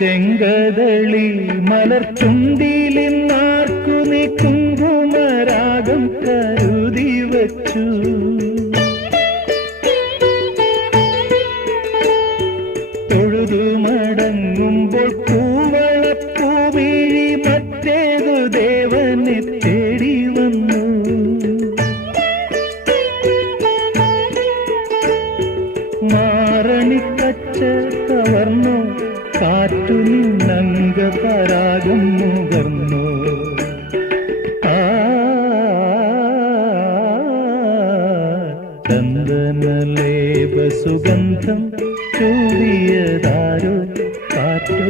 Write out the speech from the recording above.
ചെങ്കദളി മലർച്ചുണ്ടിലിന്നാർക്കു നീ കുങ്കുമരാഗം കരുതി വച്ചു. തൊഴുതു മടങ്ങുമ്പോൾ പൂവളപ്പൂവിഴി മറ്റേതു ദേവനെ തേടി വന്നു. മാറണിക്കച്ച കവർന്നു കാറ്റു നിന്നംഗ പരാഗം മുകർന്നു. ചന്ദനലേപ സുഗന്ധം ചൂടിയതാരോ കാറ്റോ